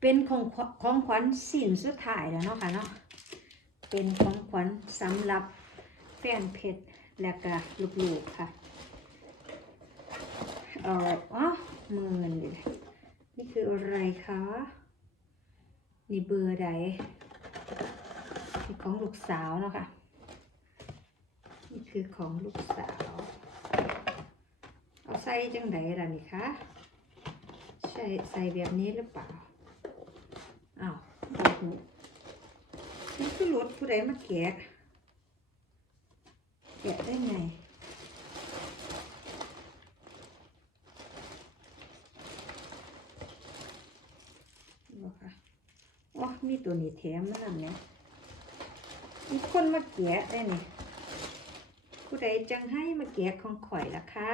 เป็นของของขวัญสินสุดท้ายแล้วเนาะค่ะเนาะเป็นของขวัญสำหรับแฟนเพจและก็ลูกๆค่ะเอ่ออ๋อมือนนี่คืออะไรคะนี่เบอร์ใดนี่ของลูกสาวเนาะค่ะ นี่คือของลูกสาว เอาใส่จังไดล่ะนี่คะใช่ใส่แบบนี้หรือเปล่า บ่รู้นี่คือรถผู้ใดมาแกะแกะได้ไงบ่ค่ะอ๋อมีตัวนี้แถมมาแล้วเนี่ยมีคนมาแกะได้นี่ผู้ใดจังให้มาแกะของข่อยล่ะคะ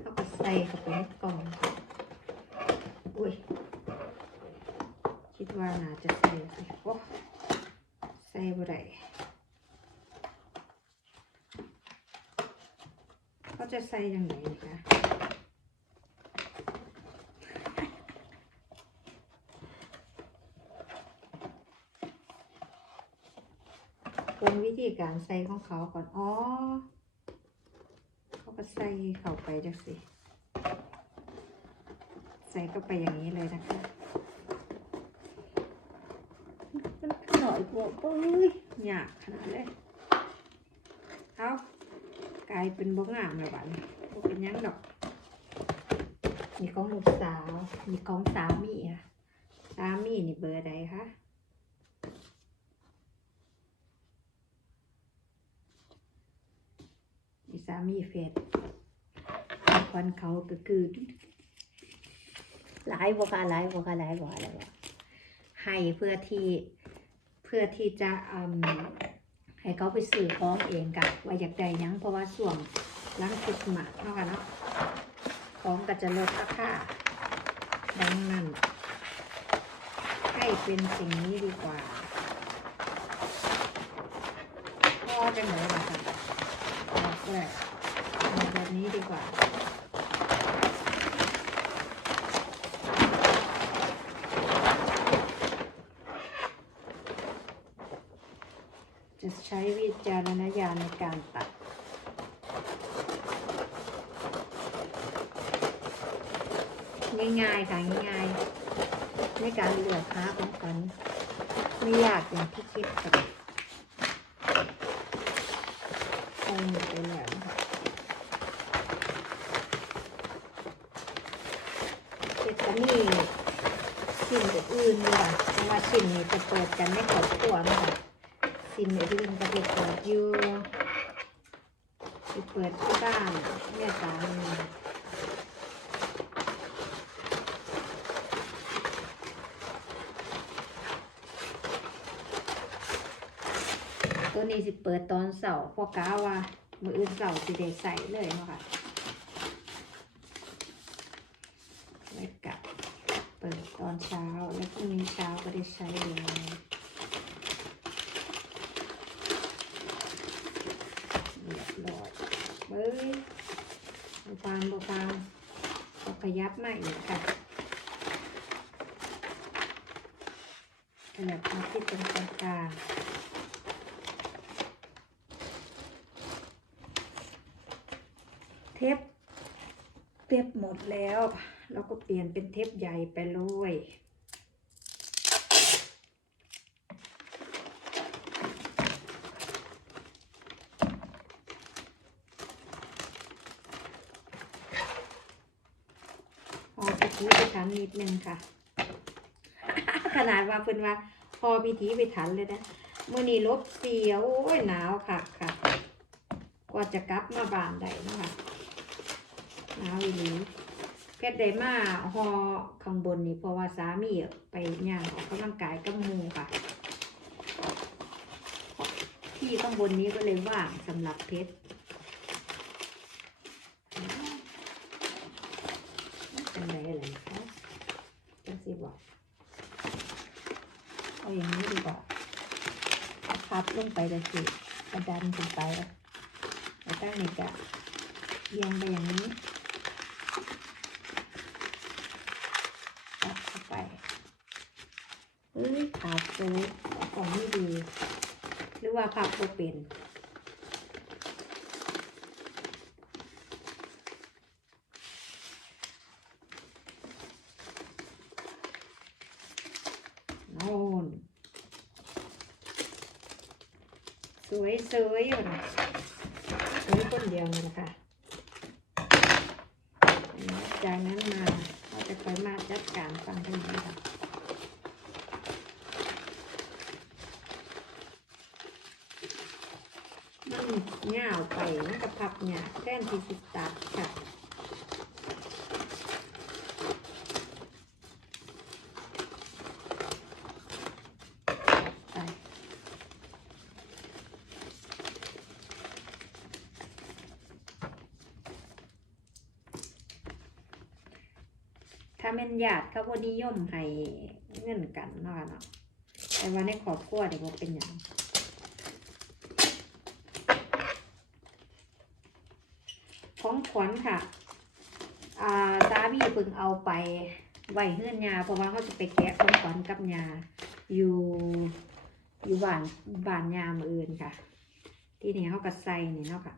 เอาก็ใส่เข้าไปในกล่อง อุ้ย คิด ว่าน่าจะใส่สิโอ้ใส่บ่ได้เขาจะใส่ยังไงนี่คะเป็นวิธีการใส่ของเขาก่อน อ๋อ เขาก็ใส่เข้าไปจังสิ ใส่เข้าไปอย่างนี้เลยนะคะ มัน หน่อยกว่าเอ้ยยากขนาดเลยเอากลายเป็นบ่งามแล้วบัดนี้บ่เป็นหยังดอกมีของลูกสาว มีของสามีอะสามีนี่เบอร์ใดคะมีสามีเฟสควันเขาก็คือหลายบ่ค่ะหลายบ่ค่ะหลายบ่อะไรบ่ให้เพื่อที่เพื่อที่จะให้เขาไปซื้อของเองกับว่าอยากได้ยังเพราะว่าช่วงล้างคริสต์มาเนาะค่ะเนาะของก็จะลดราคาดังนั้นให้เป็นสิ่งนี้ดีกว่าพอจังไหนล่ะค่ะบอกเลยเอาแบบนี้ดีกว่า ใช้วิจารณญาณในการตัดง่ายๆค่ะง่ายๆในการเลือกค้าของกันไม่ยากอย่างที่คิดค่ะคงหมดไปแล้วนะคะเจ็ดก็มีสิ่งอื่นๆเลยค่ะเพราะว่าสิ่งนี้จะเปิดกันไม่ครอบครัวนะคะ สินอื่นก็ไปเปิดอยู่ไปเปิดที่บ้านแม่สามีตัวนี้สิเปิดตอนเสาร์พอกาว่ามืออื่นเสาร์สิได้ใส่เลยเนาะค่ะแล้วกับเปิดตอนเช้าแล้วพรุ่งนี้เช้าก็ได้ใช้เลย เรียบร้อยเบ้ยบ ฟางบฟางก็ขยับมาอีกค่ะขยับมาที่ตรงกลางเทปเทปหมดแล้ว เราก็เปลี่ยนเป็นเทปใหญ่ไปเลย พอพิธีไปทันนิดนึงค่ะ ขนาดว่าเพิ่นว่า พอพิธีไปทันเลยนะมื่อนี้ลบเสียวโอ้ยหนาวค่ะค่ะ กว่าจะกลับมาบ้านได้นะคะหนาวอีหลีเพชรได้มาหอข้างบนนี่เพราะว่าสามีไปย่างออกกำลังกายกับมูค่ะ ที่ข้างบนนี้ก็เลยว่างสำหรับเพชร อันไหนอะไรคะจังสิบอกเอาอย่างนี้ดีกว่าพับลงไปเลยสิกระดานถึงไปแล้วตั้งนกะเอียงไปอย่างนี้ตัดเข้าไปเฮ้ยขาดเลยของไม่ดี หรือว่าพับก็เป็น สวยสวยอยู่นะสวยคนเดียวนี่แหละค่ะจากนั้นมาเราจะคอยมาจัดการฟังทั้งนี้ค่ะมันเงาไปมันกระพับเนี่ยแท่นที่สิตัดค่ะ ไปถ้าเป็นญาติเขาบ่นิยมให้เงินกันเนาะค่ะเนาะแต่ว่าในครอบครัวเด็กว่าเป็นอย่างของขวัญค่ะ อ่าสามีเพิ่งเอาไปไหว้เฮือนยาเพราะว่าเขาจะไปแกะของขวัญกับยาอยู่อยู่บ้านบ้านยามออื่นค่ะ ที่นี่เขาก็ใส่นี่เนาะค่ะ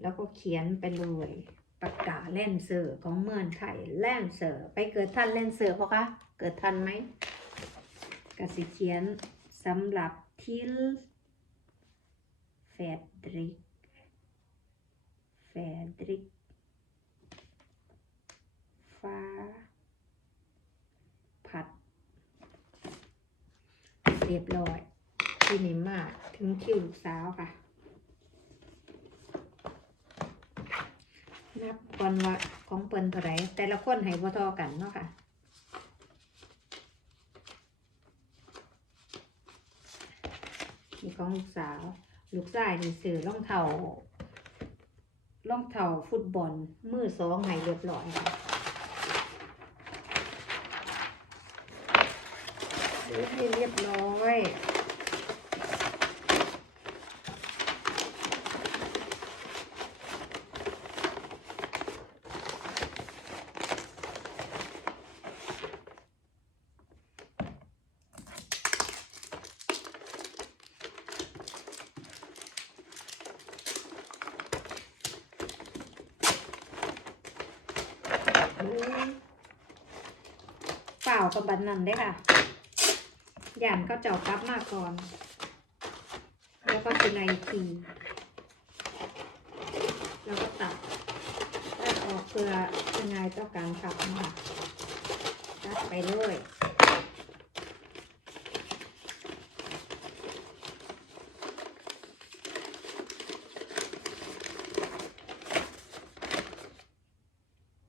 แล้วก็เขียนไปเลย ปากกาแล่นเซอร์ของเมืองไทยแล่นเซอร์ไปเกิดทันแล่นเซอร์พราะคะเกิดทันไหมกสิเขียนสำหรับทิลเฟดริกเฟดริกฟ้าผัด เรียบร้อยที่นี่มากถึงคิวลูกสาวค่ะ นับก่อนว่าของเปิ้นเท่าไหรแต่ละคนให้บ่เทอกันเนาะค่ะนี่ของลูกสาว ลูกชายนี่ซื้อรองเท้ารองเท้าฟุตบอลมือสองให้เรียบร้อยค่ะซื้อให้เรียบร้อย เปล่า กับบันนันได้ค่ะหยานก็เจ้ากลับมาก่อน แล้วก็คือในทีแล้วก็ตัดตัดออกเพื่อยังไงต้องการขับมาตัดไปเลย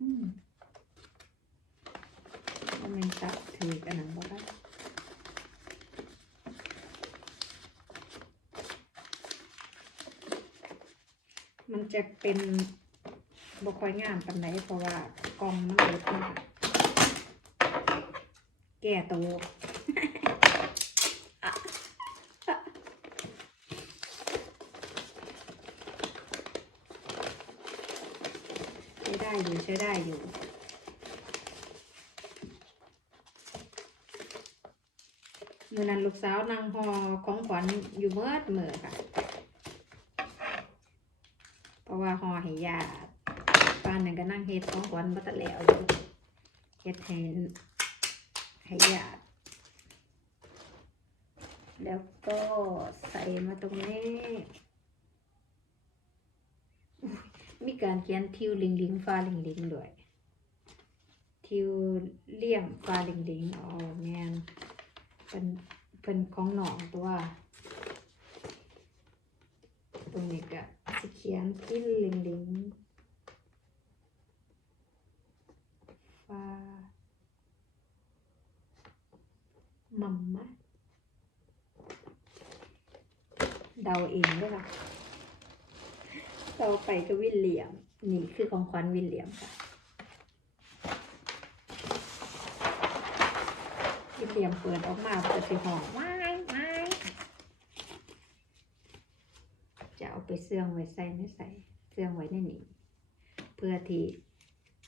อืม มันเป็นตัดถือกันหนังบ่ได้มัน จะเป็นบ่ค่อยงามปานไหนเพราะว่ากล่องมันเล็กมากแก่โตใช้ได้อยู่ใช้ได้อยู่เมื่อนั้นลูกสาวนางหอของขวัญอยู่เมื่อเมื่อค่ะ เพราะว่ ฟ้าป้านหนึ่งก็นั่งเฮ็ดของขวัญบัตรแล้วอยู่เฮ็ดให้ให้ยาแล้วก็ใส่มาตรงนี้ มีการเขียนทิวลิงลิงฟ้าลิงลิงด้วย ทิวเลี่ยมฟ้าลิงลิงอ๋อแมนเป็นเป็นของหนองตัว ตรงนี้ก็สิเขียนที่ลิงลิงฟ้ามัมมะเดาเองด้วยค่ะต่อไปก็วิลเลียม นี่คือของขวัญวิลเลียมค่ะที่เตรียมเปิดออกมาเปิดไปหอไม้ไม้จะเอาไปเสื่องไว้ใส่ไม่ใส่เสื่องไว้ในนี้เพื่อที่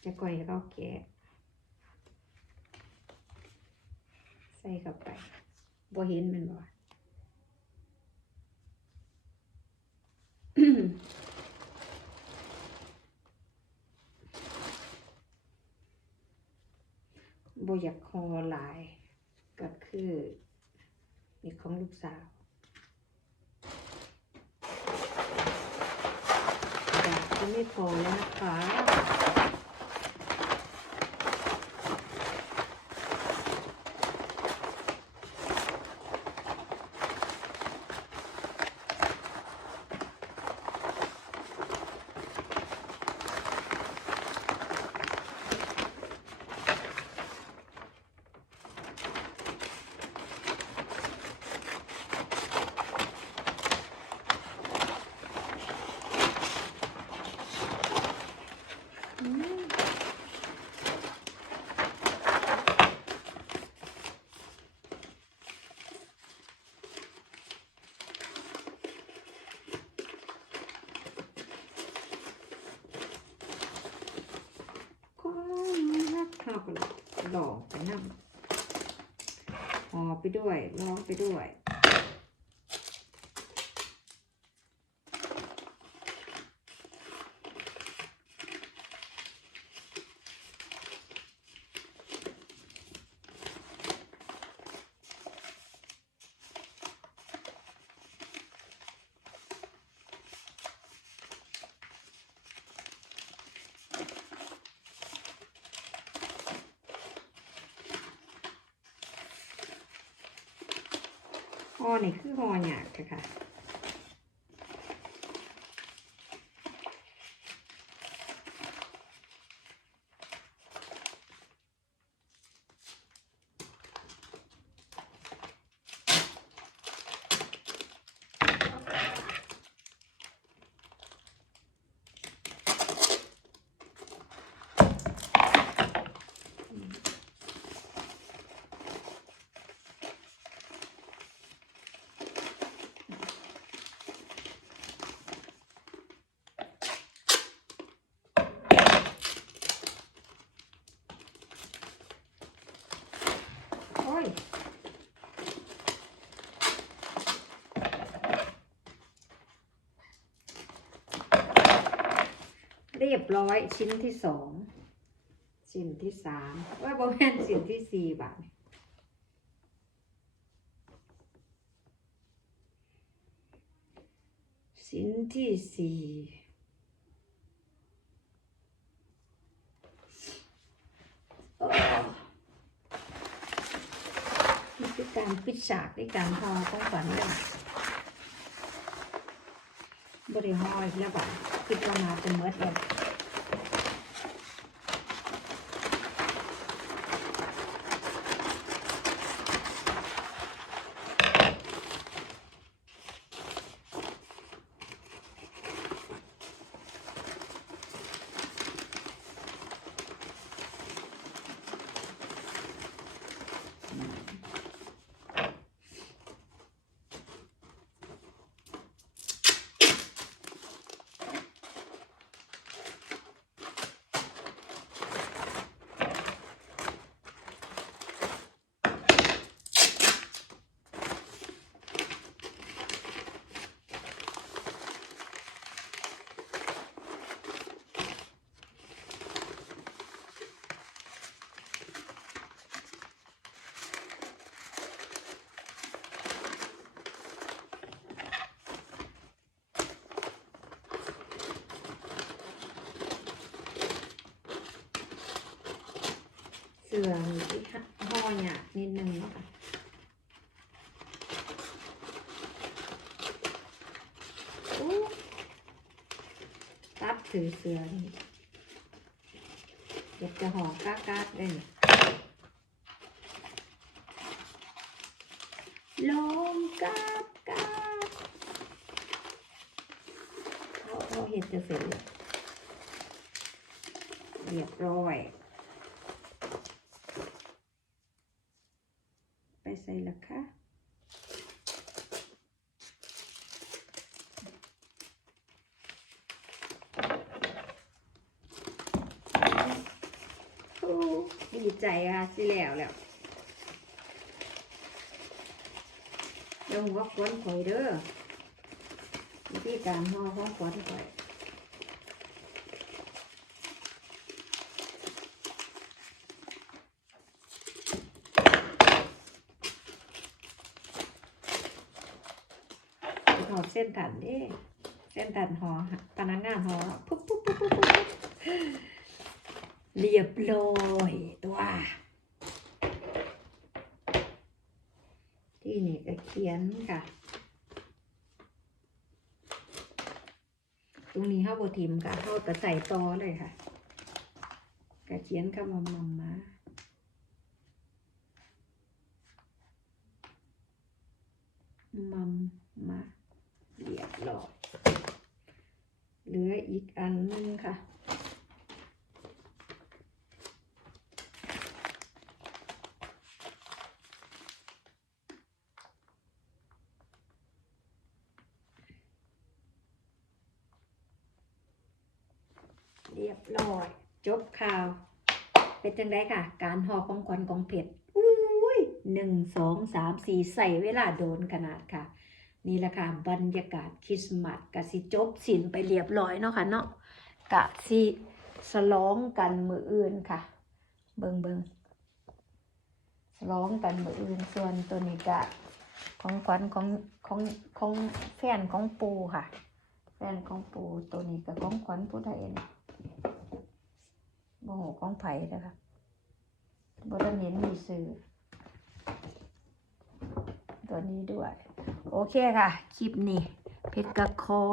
จะก่อยเราแกะใส่เข้าไปบ่เห็นมันบ่บ่อยากคอหลายก็คือนี่ของลูกสาวอยาก จะไม่พอแล้วนะคะ อืมความรักเท่ากัน หลอกไปนั่งหอไปด้วยร้องไปด้วย ห่อนี่คือห่อหยากค่ะ โอ้ย เรีย บร้อยชิ้นที่สองชิ้นที่สามว่าบแม่นชิ้นที่สี่บาทชิ้นที่สี่โอ้นี่คือการปิดฉากในการห่อของฝันเลยบริหออีกแล้วบ่าคิดว่ามาเป็นเมื่อแล้ว สื่อมที่ห่อหยาดนิดนึงนะคะอู้ตัดถือเสือนี่อยากจะห่อกากาดเลยลมกาบกาบเอาเอาเห็ดจะเสร็จเรียบร้อย ไปใส่ละคะโอ้ดีใจค่ะสิแล้วแล้วจ้าหัวควนข่อยเด้อวิธีการห่อของควนข่อย ห่อเส้นถันเด้เส้นถันห่อพนักงานห่อปุ๊บปุ๊บปุ๊บปุ๊บปุ๊บเรียบร้อยตัวที่นี่ก็เขียนค่ะ ตรงนี้ห้าบทิมค่ะเขาก็ใส่ตอเลยค่ะก็เขียนคำว่ามัมมามัมมา เรียบร้อยเหลืออีกอันนึงค่ะ เรียบร้อย จบข่าว เป็นจังไดค่ะ การห่อของขวัญของเพชรอุ้ยหนึ่งสองสามสี่ใส่เวลาโดนขนาดค่ะ นี่แหละค่ะบรรยากาศคริสต์มาสกะสิจบสินไปเรียบร้อยเนาะค่ะเนาะกะสิสลองกันมืออื่นค่ะ เบิงเบิงสลองกันมืออื่นส่วนตัวนี้กะของขวัญของของของแฟนของปูค่ะ แฟนของปูตัวนี้กับของขวัญผู้ใดเนี่ยโมโหของไผ่นะคะบริเห็นมีสื่อ ตัวนี้ด้วย โอเคค่ะ คลิปนี้ เพชรกระขอ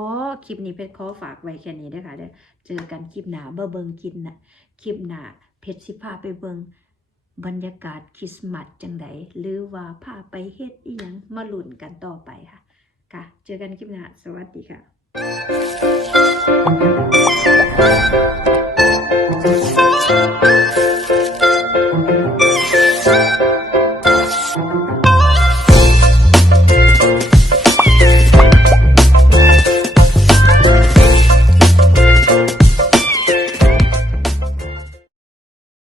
คลิปนี้เพชรขอฝากไว้แค่นี้ด้อค่ะเด้อเจอกันคลิปหน้าเบอร์เบิงกินนะคลิปหน้าเพชรสิพาไปเบิงบรรยากาศคริสต์มาสจังไดหรือว่าพาไปเฮ็ดอีหยังมาลุ้นกันต่อไปค่ะ ค่ะ เจอกันคลิปหน้าสวัสดีค่ะ